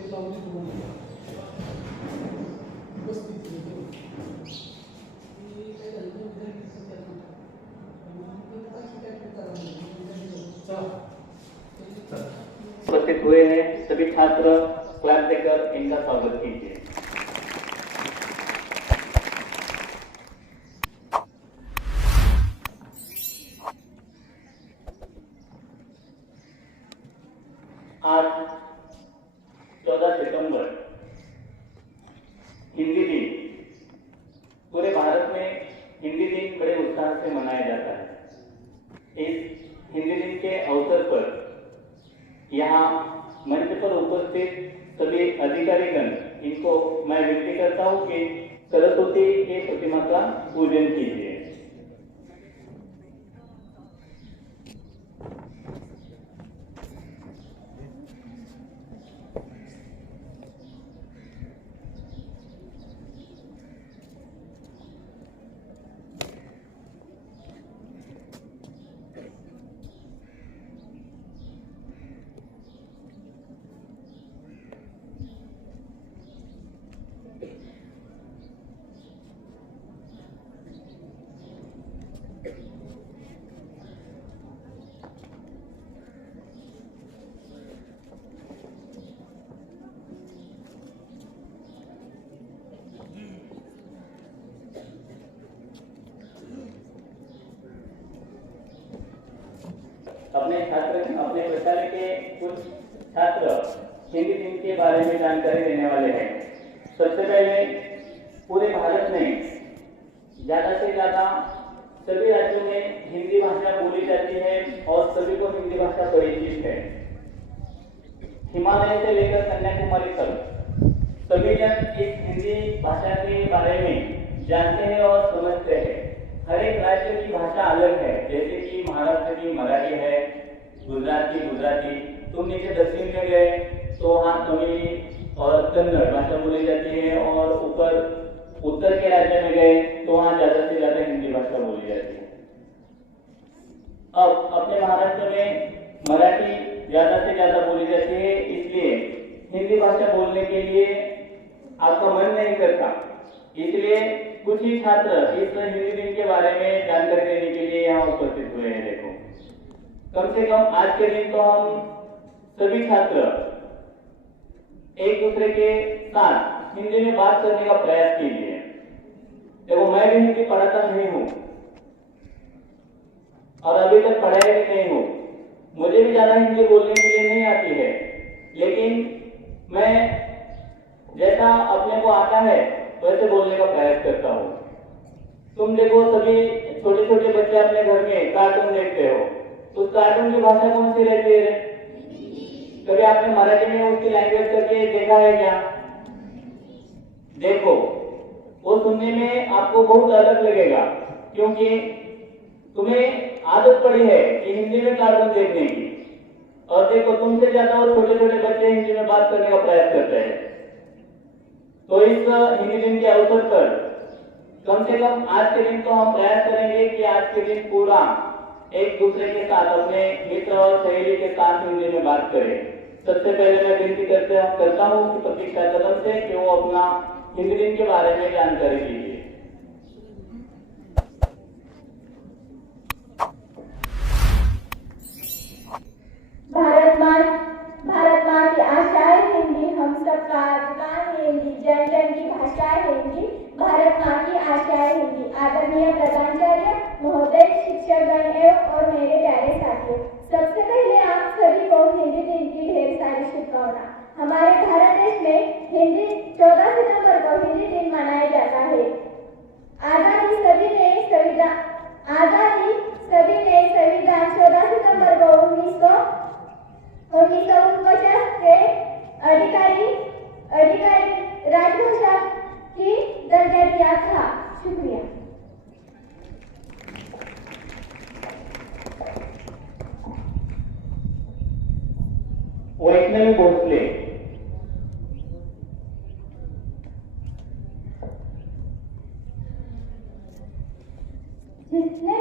एक लावली तुम्हाला उपस्थित होते की काय झालं विद्यार्थी उपस्थित हुए हैं सभी छात्र क्लास देकर इनका स्वागत कीजिए। आज 14 सितंबर हिंदी दिन। पूरे भारत में हिंदी दिन बड़े उत्साह से मनाया जाता है। इस हिंदी दिन के अवसर पर यहाँ मंच पर उपस्थित सभी अधिकारीगण, इनको मैं विनती करता हूँ कि सरस्वती की प्रतिमा का पूजन कीजिए। अपने विद्यालय के कुछ छात्र हिंदी दिन के बारे में जानकारी देने वाले हैं। सबसे पहले पूरे भारत में ज्यादा से ज्यादा सभी राज्यों में हिंदी भाषा बोली जाती है और सभी को हिंदी भाषा परिचित है। हिमालय से लेकर कन्याकुमारी तक सभी जन इस हिंदी भाषा के बारे में जानते हैं और समझते हैं। हर एक राज्य की भाषा अलग है, जैसे कि महाराष्ट्र की मराठी है, गुजरात की गुजराती। तुम नीचे दक्षिण में गए तो वहाँ तमिल और कन्नड़ भाषा बोली जाती है, और ऊपर उत्तर के राज्य में गए तो वहाँ ज्यादा से ज्यादा हिंदी भाषा बोली जाती है। अब अपने महाराष्ट्र में मराठी ज्यादा से ज्यादा बोली जाती है, इसलिए हिंदी भाषा बोलने के लिए आपका मन नहीं करता। इसलिए कुछ ही छात्र इस हिंदी दिन के बारे में जानकारी देने के लिए यहाँ उपस्थित हुए हैं। देखो, कम से कम आज के दिन तो हम सभी छात्र एक दूसरे के साथ हिंदी में बात करने का प्रयास कीजिए। देखो, मैं भी हिंदी पढ़ाता नहीं हूँ और अभी तक पढ़ाया भी नहीं हूँ। मुझे भी ज्यादा हिंदी बोलने के लिए नहीं आती है, लेकिन मैं जैसा अपने को आता है वैसे बोलने का प्रयास करता हूँ। तुम देखो, सभी छोटे छोटे बच्चे अपने घर में कार्टून देखते हो, तो उस कार्टून की भाषा कौन सी रहती है? कभी आपने मराठी में उसकी लैंग्वेज करके देखा है क्या? देखो, वो सुनने में आपको बहुत अलग लगेगा, क्योंकि तुम्हें आदत पड़ी है कि हिंदी में कार्टून देखने की। और देखो, तुमसे ज्यादा वो छोटे छोटे बच्चे हिंदी में बात करने का प्रयास करते हैं। तो इस हिंदी दिन के अवसर पर कम से कम आज के दिन तो हम प्रयास करेंगे कि आज के दिन पूरा एक दूसरे के साथ, अपने मित्र और सहेली के साथ हिंदी में बात करें। सबसे पहले मैं विनती करता हूँ कि प्रतीक्षा कदम से कि वो अपना हिंदी दिन के बारे में जानकारी दीजिए। भारत माँ की आशा है हिंदी, हम सबका अधिकार है हिंदी, जन जन की भाषा है हिंदी, भारत माँ की आशा है हिंदी। आदरणीय प्रधानाचार्य महोदय, शिक्षकगण एवं और मेरे प्यारे साथियों, सबसे पहले आप सभी को हिंदी दिन की ढेर सारी शुभकामनाएं। हमारे भारत देश में हिंदी 14 सितंबर को हिंदी दिन मनाया जाता है। आजादी सभी ने संविधान 14 सितंबर को 1949 के अधिकारी राजभाषा की दर्जा दिया था। शुक्रिया। वैष्णवी भोसले। जिसने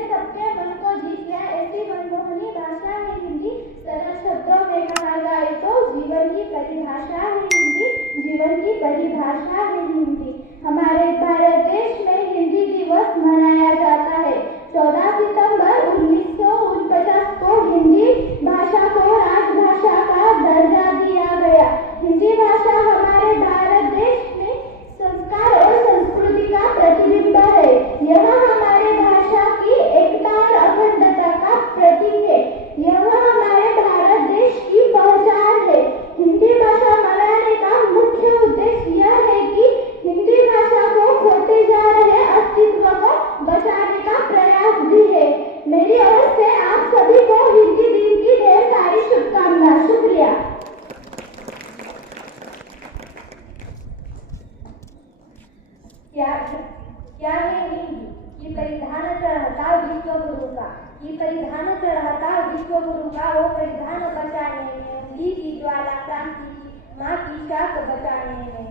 सबके मन को जीत लिया, ऐसी मनमोहनी भाषा है हिंदी। सरल शब्दों में कहा शाख बचाने में,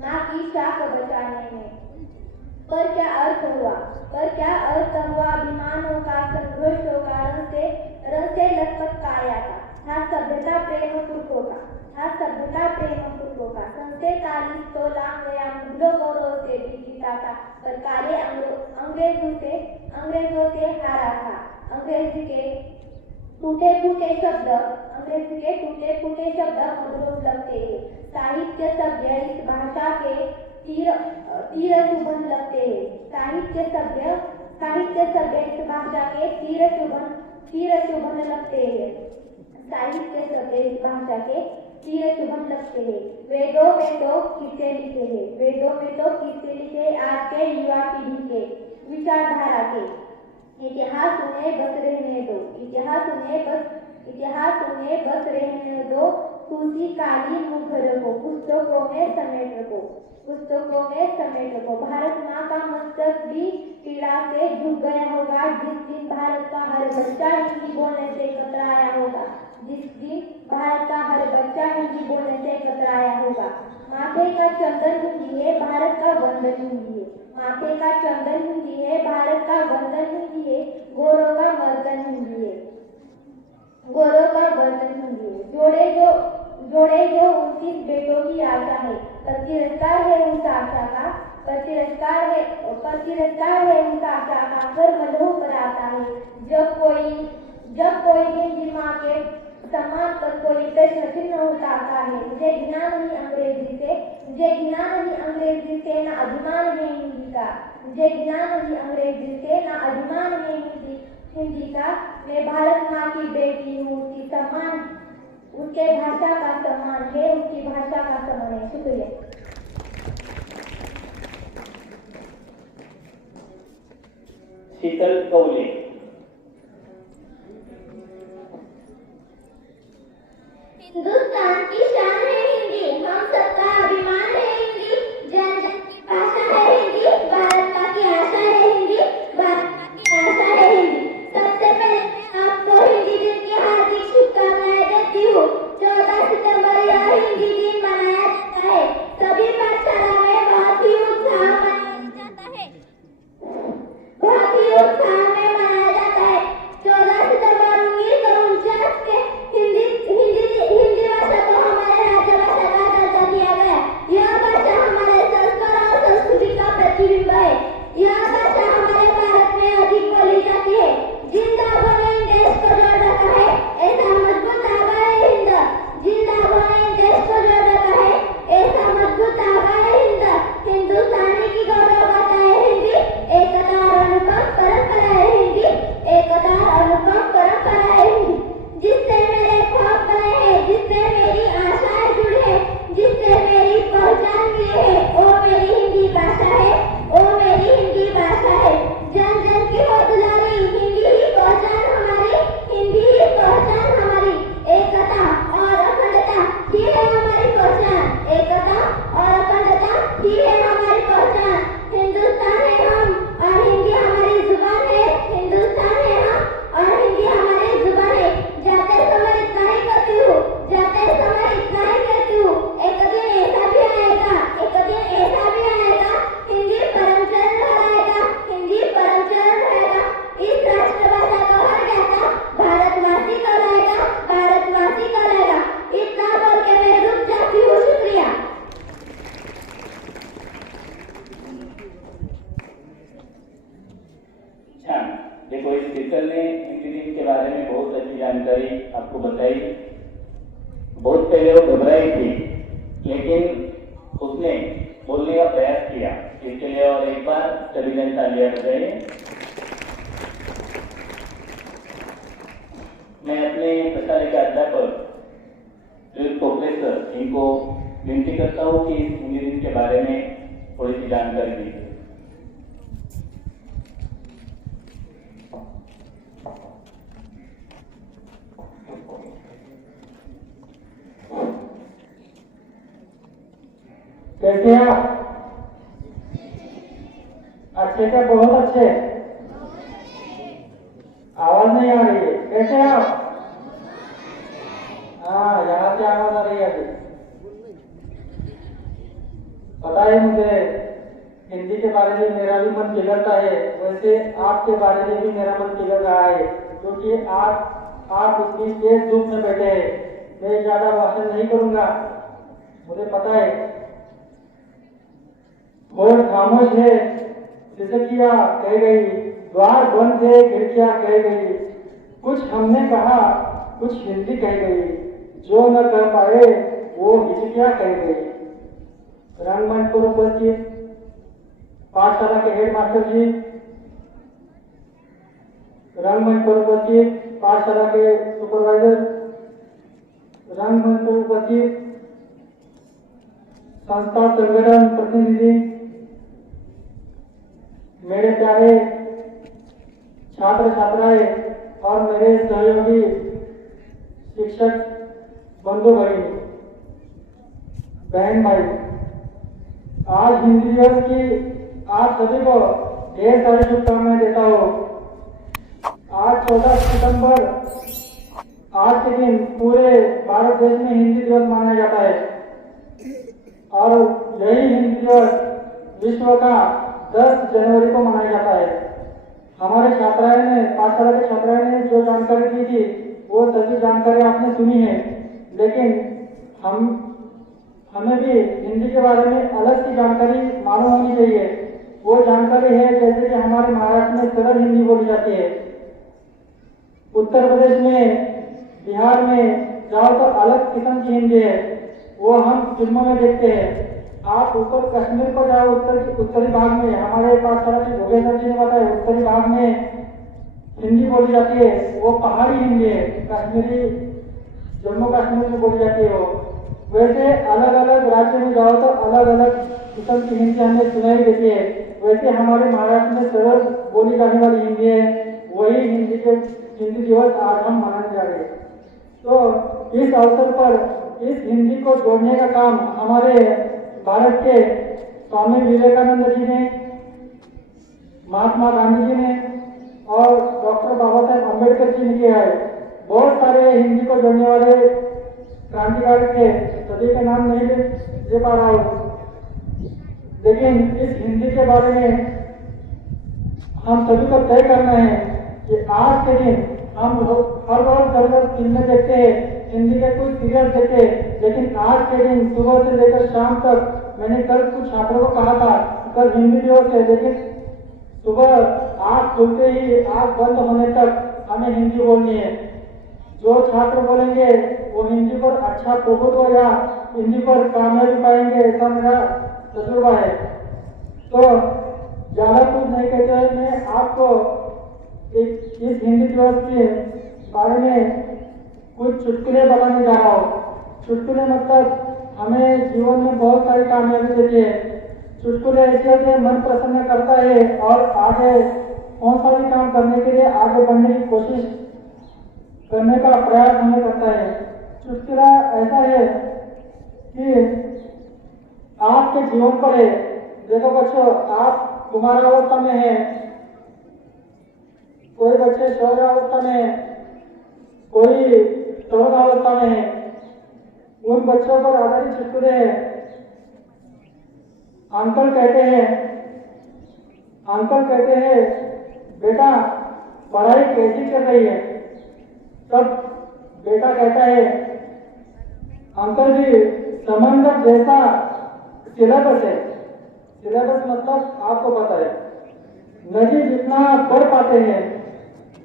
माँ की शाख बचाने में। पर क्या अर्थ हुआ, पर क्या अर्थ हुआ अभिमानों का, संघर्षों का, रंग से लथपथ काया का, था सभ्यता प्रेम पुरखों का, था सभ्यता प्रेम पुरखों का। सन 47 तो लांग गया, मुगलों गौरव से भी जीता था, पर कार्य अंग्रेजों से हारा था। अंग्रेजी के टूटे फूटे शब्द मधुर लगते हैं। साहित्य सभ्य इस भाषा के तीर चुभन लगते हैं। साहित्य सभ्य इस भाषा के तीर चुभन लगते हैं। साहित्य सभ्य इस भाषा के तीर चुभन लगते हैं। वेदों में तो किस्से लिखे आज के युवा पीढ़ी के विचारधारा के। इतिहास उन्हें बस रहने दो, तुलसी काली मुखर को पुस्तकों में समेट रखो। भारत माँ का मस्तक भी पीड़ा से झुक गया होगा जिस दिन भारत का हर बच्चा हिंदी बोलने से कतराया होगा। माथे का चंदन हिंदी है, भारत का वंदन हिंदी है। गौरव का वर्धन हिंदी है। जोड़े जो 29 बेटों की आशा है, पर तिरस्कार है उस आशा का, कर मलहू कराता है। जब कोई हिंदी माँ के सम्मान पर कोई प्रश्न चिन्ह उठाता है। मुझे घृणा नहीं अंग्रेजी से, ना अभिमान है हिंदी का। हिंदी का। मैं भारत माँ की बेटी हूँ, उसके भाषा का सम्मान है। शुक्रिया। शीतल कौले। हिंदुस्तान की शान है हिंदी, हम सबका अभिमान है हिंदी, जन जन की भाषा है हिंदी, भारत माँ की आशा है हिंदी। सबसे पहले मैं आपको हिंदी दिन की हार्दिक शुभकामनाएं देती हूँ। 14 सितंबर यह हिंदी दिन मनाया जाता है। सभी पाठशाला में बहुत ही उत्साह में मनाया जाता है। 14 सितंबर 1949 के हिंदी भाषा को हमारे राज्यभाषा का दर्जा दिया गया। यह भाषा हमारे संस्कार और संस्कृति का प्रतिबिंब है। यह भाषा हमारे भारत में अधिक बोली जाती है। जिन धागों ने इन देश को जोड़ रखा है, ऐसा मजबूत धागा है हिंद। हिंदुस्तानी की गौरव गाथा है हिंदी, एकता और अनुपम परंपरा है हिंदी। जिससे मेरे ख्वाब बने हैं, जिससे मेरी आशाएं जुड़ी है, जिससे मेरी पहचान मिली है, वो मेरी हिंदी भाषा है। जन जन की हो दुलारी, हिंदी ही पहचान हमारी। एकता और अखंडता ही है हमारी पहचान। हिंदुस्तान है हम और हिंदी हमारी जुबान है। जाते समय इतना ही कहती हूँ, एक दिन ऐसा भी आएगा, हिंदी परम चरण रहेगा। इस राष्ट्रभाषा का हर ज्ञाता भारतवासी कहलाएगा। इतना बोल के मैं रुक जाती हूँ। शुक्रिया। देखो, इस शीतल ने हिंदी दिन के बारे में बहुत अच्छी जानकारी आपको बताई। बहुत पहले वो घबराई थी, लेकिन उसने बोलने का प्रयास किया। इसके लिए और एक बार सभी जन तालियां बजाइए। मैं अपने प्रशाले के अध्यापक प्रोफेसर इनको विनती करता हूँ कि इस हिंदी दिन के बारे में थोड़ी सी जानकारी दी। कैसे आप? अच्छे से, बहुत अच्छे। आवाज नहीं आ रही है। कैसे आप? हाँ, यहाँ से आवाज आ रही है अभी। पता है मुझे हिंदी के बारे में मेरा भी मन पिघलता है, वैसे आपके बारे में भी मेरा मन पिघल रहा है, क्योंकि आप इतनी तेज धूप में बैठे हैं। मैं ज्यादा भाषण नहीं करूंगा, मुझे पता है। और खामोश है, खिड़कियां कह गई, द्वार बंद है, खिड़कियां कह गई, कुछ हमने कहा, कुछ हिंदी कह गई, जो न कर पाए वो हिचकियां कह गई। रंगमंच पर उपस्थित पाठशाला के हेड मास्टर जी, रंगमंच पर उपस्थित पाठशाला के सुपरवाइजर, रंगमंच पर उपस्थित संस्था संगठन प्रतिनिधि, मेरे प्यारे छात्र छात्राएं और मेरे सहयोगी शिक्षक बंधु भाई बहन भाई, आज हिंदी दिवस की आप सभी को ढेर सारी शुभकामनाएं देता हूँ। आज 14 सितंबर, आज के दिन पूरे भारत देश में हिंदी दिवस मनाया जाता है और यही हिंदी दिवस विश्व का 10 जनवरी को मनाया जाता है। हमारे छात्राएं ने, पाठशाला के छात्राएं ने जो जानकारी दी थी वो सभी जानकारी आपने सुनी है, लेकिन हमें भी हिंदी के बारे में अलग सी जानकारी मालूम होनी चाहिए। वो जानकारी है जैसे कि हमारे महाराष्ट्र में सरल हिंदी बोली जाती है, उत्तर प्रदेश में, बिहार में जाओ तो अलग किस्म की हिंदी है, वो हम फिल्मों में देखते हैं। आप ऊपर कश्मीर पर जाओ, उत्तरी भाग में, हमारे पाठशाला के भोगेश्वर जी ने बताया, उत्तरी भाग में हिंदी बोली जाती है, वो पहाड़ी हिंदी है, कश्मीरी जम्मू कश्मीर में बोली जाती है वो। वैसे अलग अलग राज्य में जाओ तो अलग अलग किस्म की हिंदी हमें सुनाई देती है। वैसे हमारे महाराष्ट्र में सरल बोली जाने वाली हिंदी है, वही हिंदी दिवस आज हम मनाने जा रहे हैं। तो इस अवसर पर इस हिंदी को जोड़ने का काम हमारे भारत के स्वामी विवेकानंद जी ने, महात्मा गांधी जी ने और डॉक्टर बाबा साहेब अम्बेडकर जी ने किया है। बहुत सारे हिंदी को जोड़ने वाले क्रांतिकारी थे, सभी के नाम नहीं ले पा रहा हूँ, लेकिन इस हिंदी के बारे में हम सभी को तय करना है कि आज के दिन हम हर रोज फिल्में देखते हैं, हिंदी के कुछ सीरियल देखते हैं, लेकिन आज के दिन सुबह से लेकर शाम तक, मैंने कल कुछ छात्रों को कहा था कल हिंदी दिवस है, लेकिन सुबह आँख खुलते ही आँख बंद होने तक हमें हिंदी बोलनी है। जो छात्र बोलेंगे वो हिंदी पर अच्छा प्रभुत्व या हिंदी पर कामयाबी पाएंगे, ऐसा मेरा तजुर्बा है। तो ज्यादा कुछ नहीं कहते हैं, मैं आपको इस हिंदी दिवस के बारे में कुछ चुटकुले बताने जा रहा हूँ। चुटकुले मतलब हमें जीवन में बहुत सारी कामयाबी देती है। चुटकुले ऐसे होते हैं, मन प्रसन्न करता है और आगे कौन सा भी काम करने के लिए आगे बढ़ने की कोशिश करने का प्रयास हमें करता है। चुटकुला ऐसा है कि आपके जीवन पर है। देखो बच्चों, आप कुमारावस्था में है, कोई बच्चे शौर्यावस्था में है, कोई तरुणावस्था में है। उन बच्चों पर आधारित चुटकुले हैं। अंकल कहते हैं बेटा पढ़ाई कैसी चल रही है? तब बेटा कहता है अंकल जी समंदर जैसा सिलेबस है। सिलेबस मतलब आपको पता है, नदी जितना बढ़ पाते हैं,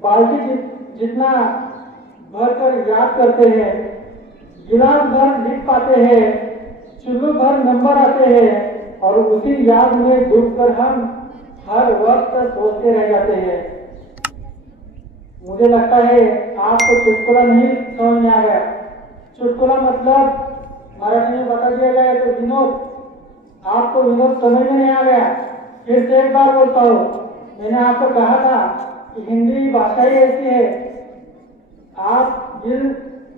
बाल्टी जितना भरकर याद करते हैं, गिलास भर लिख पाते हैं, चुल्लू भर नंबर आते हैं और उसी याद में डूबकर हम हर वक्त सोचते रह जाते हैं। मुझे लगता है आपको चुटकुला नहीं समझ में आ गया। चुटकुला मतलब मराठी में बता दिया जाए तो विनोद। आपको विनोद समझ में नहीं आ गया, फिर से एक बार बोलता हूँ, मैंने आपको कहा था कि हिंदी भाषा ही ऐसी है, आप दिल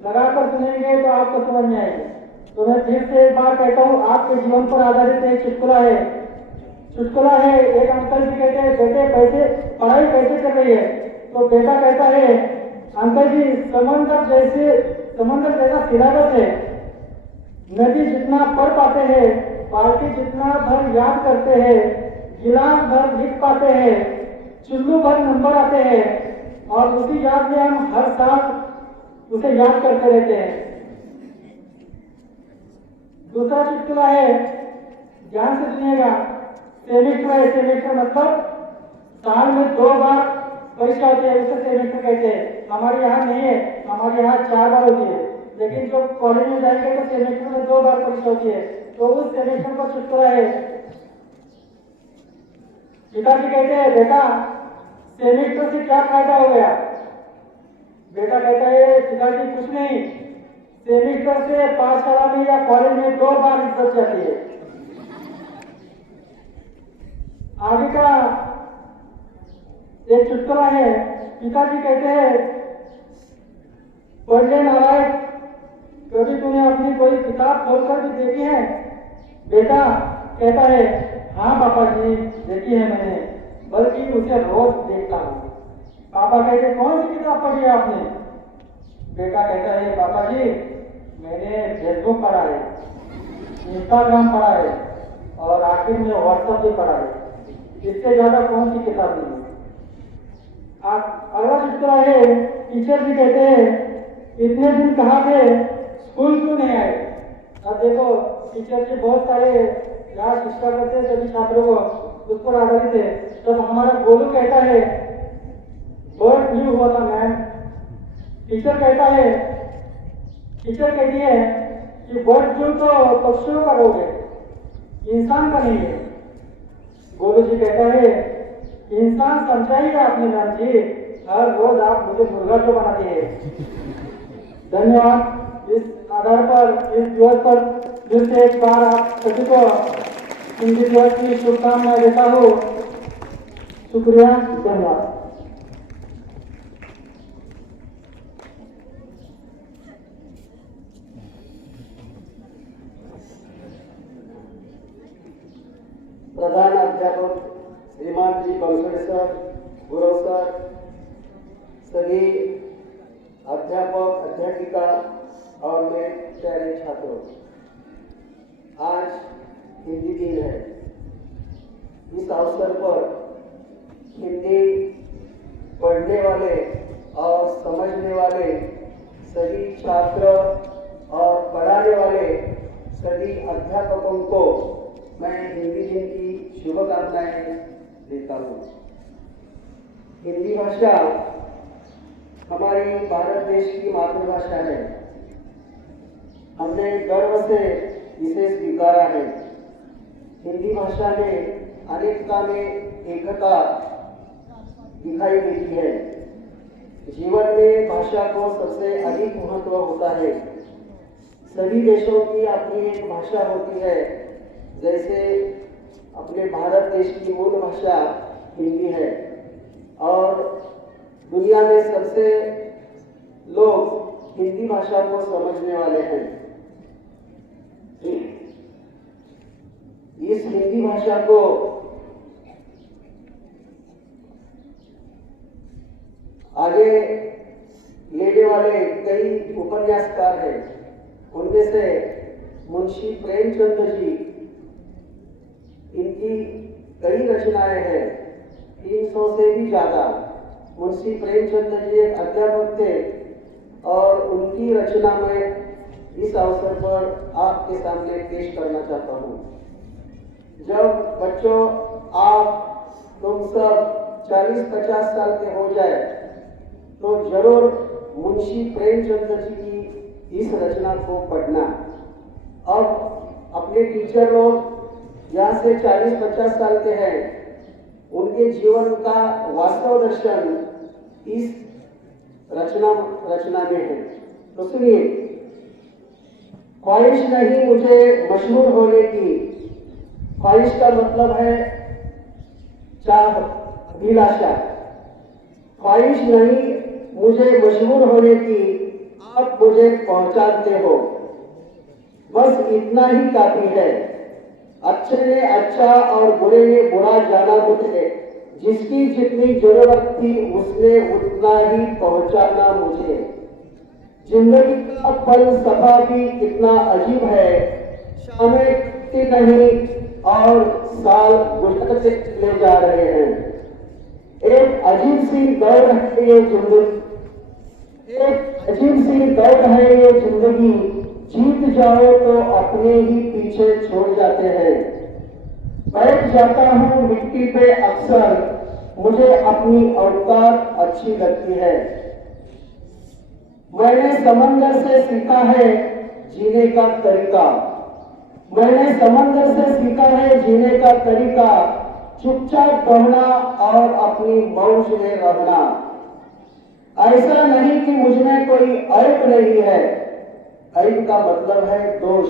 लगाकर सुनेंगे तो आपको समझ में आएगी। तो मैं फिर से एक बार कहता हूँ, आपके जीवन पर आधारित एक चुटकुला है। चुटकुला है, एक अंकल जी कहते हैं बेटे पढ़ाई कैसे चल रही है? तो बेटा कहता है अंकल जी समंदर जैसा सिलेबस है, नदी जितना पढ़ पाते हैं बाल्टी जितना भर याद करते हैं, गिलास भर लिख पाते हैं, चुल्लू भर नंबर आते हैं और उसी याद में हम हर साल उसे याद करते रहते हैं। दूसरा चुटकुला है, ध्यान से सुनिएगा। सेमेस्टर है, सेमेस्टर मतलब साल में 2 बार परीक्षा होती है, उसे सेमेस्टर कहते हैं। हमारे यहाँ नहीं है, हमारे यहाँ 4 बार होती है, लेकिन जो कॉलेज में जाएंगे तो सेमेस्टर में 2 बार परीक्षा होती है। तो उस सेमेस्टर का चुटकुला है, पिताजी कहते हैं बेटा सेमेस्टर से क्या फायदा हो गया? बेटा कहता है पिताजी कुछ नहीं, सेमेस्टर से पाठशाला में या कॉलेज में 2 बार इज्जत जाती है। आगे का एक चुटकुला है, पिताजी कहते हैं पढ़ने नालायक, कभी तूने अपनी कोई किताब खोलकर भी देखी है? बेटा कहता है हाँ पापा जी देखी है मैंने, बल्कि उसे रोज देखता हूँ। पापा कहते कौन सी किताब पढ़ी है आपने? बेटा कहता है पापा जी मैंने फेसबुक पढ़ा है, इंस्टाग्राम पढ़ा है और आखिर में व्हाट्सएप भी पढ़ा है, इससे ज्यादा कौन सी किताब नहीं है। अगला चुटकुला है, टीचर जी कहते हैं इतने दिन कहाँ थे, स्कूल क्यों नहीं आए? अब देखो टीचर जी बहुत सारे यहाँ शिक्षा करते हैं सभी छात्रों को, उस पर आधारित है। तब हमारा गोलू कहता है बर्ड फ्लू हुआ था मैम। टीचर कहती है कि बर्ड फ्लू तो पक्षियों का रोग है, इंसान का नहीं है। गोलू जी कहता है इंसान समझाइए आपने मैम जी, हर रोज आप मुझे मुर्गा क्यों बनाती है? धन्यवाद। इस आधार पर इस दिवस पर फिर से एक बार आप सभी को हिंदी दिवस की शुभकामनाएं देता हूँ। शुक्रिया, धन्यवाद। प्रधान अध्यापक श्रीमान जी बंसोड़े सर, गुरव सर, सभी अध्यापक अध्यापिका और मेरे प्यारे छात्रों, आज हिंदी दिन है। इस अवसर पर हिंदी पढ़ने वाले और समझने वाले सभी छात्र और पढ़ाने वाले सभी अध्यापकों को मैं हिंदी दिन की शुभकामनाएं देता हूँ। हिंदी भाषा हमारी भारत देश की मातृभाषा है। हमने गर्व से इसे स्वीकारा है। हिंदी भाषा में अनेकता में एकता दिखाई देती है। जीवन में भाषा को सबसे अधिक महत्व होता है। सभी देशों की अपनी एक भाषा होती है, जैसे अपने भारत देश की मूल भाषा हिंदी है और दुनिया में सबसे लोग हिंदी भाषा को समझने वाले हैं। इस हिंदी भाषा को आगे लेने वाले कई उपन्यासकार हैं। उनमें से मुंशी प्रेमचंद जी, इनकी कई रचनाएं हैं, 300 से भी ज्यादा। मुंशी प्रेमचंद जी एक अध्यापक थे और उनकी रचना मैं इस अवसर पर आपके सामने पेश करना चाहता हूँ। जब बच्चों तुम सब 40-50 साल के हो जाए तो जरूर मुंशी प्रेमचंद जी की इस रचना को पढ़ना। अब अपने टीचर लोग यहाँ से 40-50 साल के हैं, उनके जीवन का वास्तव दर्शन इस रचना में है। तो सुनिए, ख्वाहिश नहीं मुझे मशहूर होने की। ख्वाहिश का मतलब है चाह, अभिलाषा। ख्वाहिश नहीं मुझे मशहूर होने की, आप मुझे पहुंचाते हो, बस इतना ही काफी है। अच्छे ने अच्छा और बुरे ने बुरा जाना मुझे, जिसकी जितनी जरूरत थी उसने उतना ही पहुंचाना मुझे। जिंदगी का फलसफा भी कितना अजीब है, समय नहीं और साल गुजरते चले जा रहे हैं। एक अजीब सी दौड़ है ये जिंदगी, एक अजीब सी दौड़ है ये जिंदगी। जीत जाओ तो अपने ही पीछे छोड़ जाते हैं। बैठ जाता हूँ मिट्टी पे अक्सर, मुझे अपनी औकात अच्छी लगती है। मैंने समंदर से सीखा है जीने का तरीका, मैंने समंदर से सीखा है जीने का तरीका। चुपचाप बहना और अपनी मौज में रहना। ऐसा नहीं कि मुझमें कोई ऐब नहीं है, ऐब का मतलब है दोष,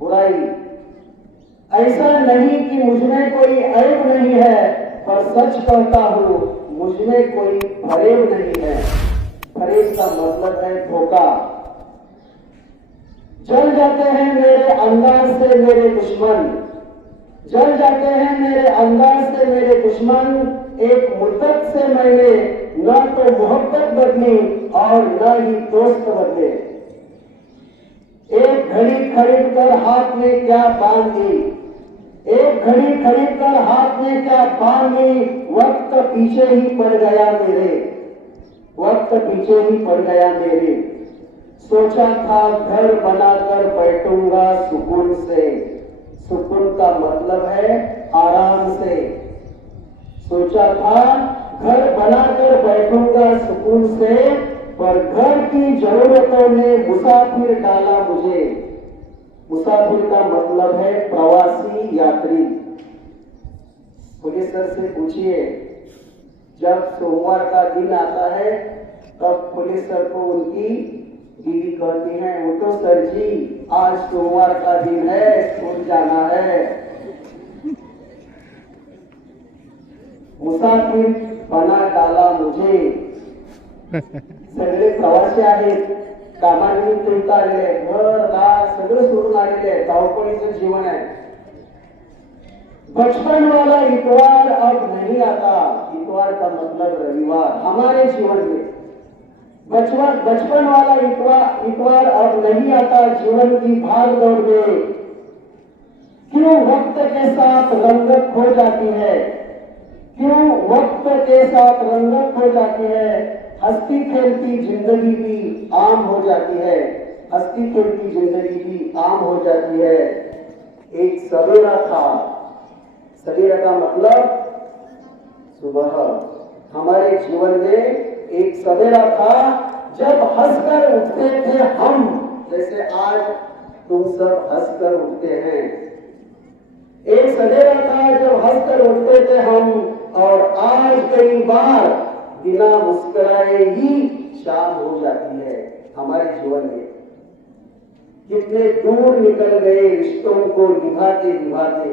बुराई। ऐसा नहीं कि मुझमें कोई ऐब नहीं है, पर सच कहता हूँ मुझमें कोई फरेब नहीं है। फरेब का मतलब है धोखा। जल जाते हैं मेरे अंदाज से मेरे दुश्मन, जल जाते हैं मेरे अंदाज से मेरे दुश्मन। एक मुद्दत से मैंने न तो मोहब्बत बदली और न ही दोस्त बदले। एक घड़ी खरीद कर हाथ में क्या बांध ली, एक घड़ी खरीद कर हाथ में क्या बांध ली। वक्त पीछे ही पड़ गया मेरे, वक्त पीछे ही पड़ गया मेरे। सोचा था घर बनाकर बैठूंगा सुकून से, सुकून का मतलब है आराम से। सोचा था घर बनाकर बैठूंगा सुकून से, पर घर की जरूरतों ने मुसाफिर डाला मुझे। मुसाफिर का मतलब है प्रवासी यात्री। पुलिस सर से पूछिए, जब सोमवार का दिन आता है तब पुलिस सर को उनकी बीवी कहती है, उठो सर जी आज सोमवार का दिन है, स्कूल जाना है। मुसाफिर बना डाला मुझे। सगळे प्रवासी आहेत, कामानिमित्त इथं आलेले, घर दार सगळं सोडून आलेले, धावपळीचं जीवन है। बचपन वाला इतवार अब नहीं आता। इतवार का मतलब रविवार। हमारे जीवन में बचपन वाला इतवार अब नहीं आता जीवन की भाग दौड़ में। क्यों वक्त के साथ रंगत खो जाती है, क्यों वक्त के साथ रंगत खो जाती है। हंसती खेलती जिंदगी भी आम हो जाती है, हंसती खेलती जिंदगी भी आम हो जाती है। एक सवेरा था, सवेरा का मतलब सुबह। हमारे जीवन में एक सवेरा था जब हंसकर उठते थे हम, जैसे आज तुम सब हंसकर उठते हैं। एक सवेरा था जब हंसकर उठते थे हम, और आज कई बार बिना मुस्कुराए ही शाम हो जाती है हमारे जीवन में। कितने दूर निकल गए रिश्तों को निभाते निभाते,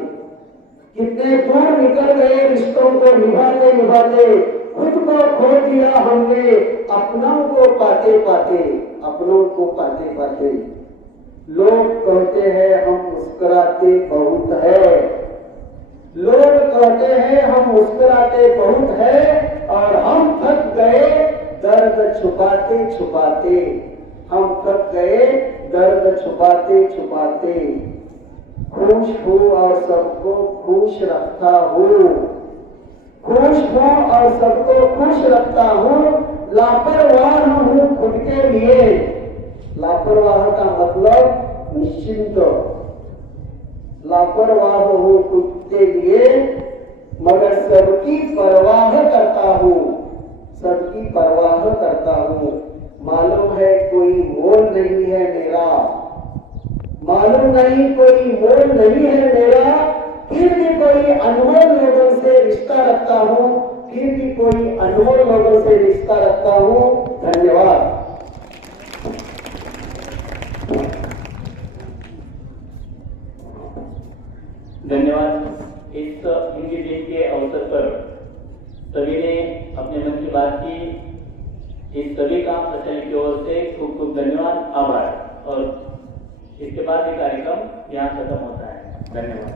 कितने दूर निकल गए रिश्तों को निभाते निभाते। खुद को खो दिया हमने अपनों को पाते पाते, अपनों को पाते पाते। लोग कहते हैं हम मुस्कुराते बहुत है, लोग कहते हैं हम मुस्कुराते बहुत है, और हम थक गए दर्द छुपाते छुपाते। हम थक गए दर्द छुपाते छुपाते। खुश हूँ और सबको खुश रखता हूँ, खुश हूँ और सबको खुश रखता हूँ। लापरवाह हूँ खुद के लिए। लापरवाह का मतलब निश्चिंत। लापरवाह हूँ खुद के लिए, मगर सबकी परवाह करता हूँ, सबकी परवाह करता हूँ। मालूम है कोई मोल नहीं है मेरा, मालूम नहीं कोई मोल नहीं है मेरा। फिर भी कोई अनमोल लोगों से रिश्ता रखता हूँ, फिर भी कोई अनमोल लोगों से रिश्ता रखता हूँ। धन्यवाद। धन्यवाद। इस हिंदी दिन के अवसर पर सभी ने अपने मन की बात की। इस सभी का आचार्य की ओर से खूब खूब धन्यवाद, आभार। और इसके बाद ये कार्यक्रम यहाँ खत्म होता है। धन्यवाद।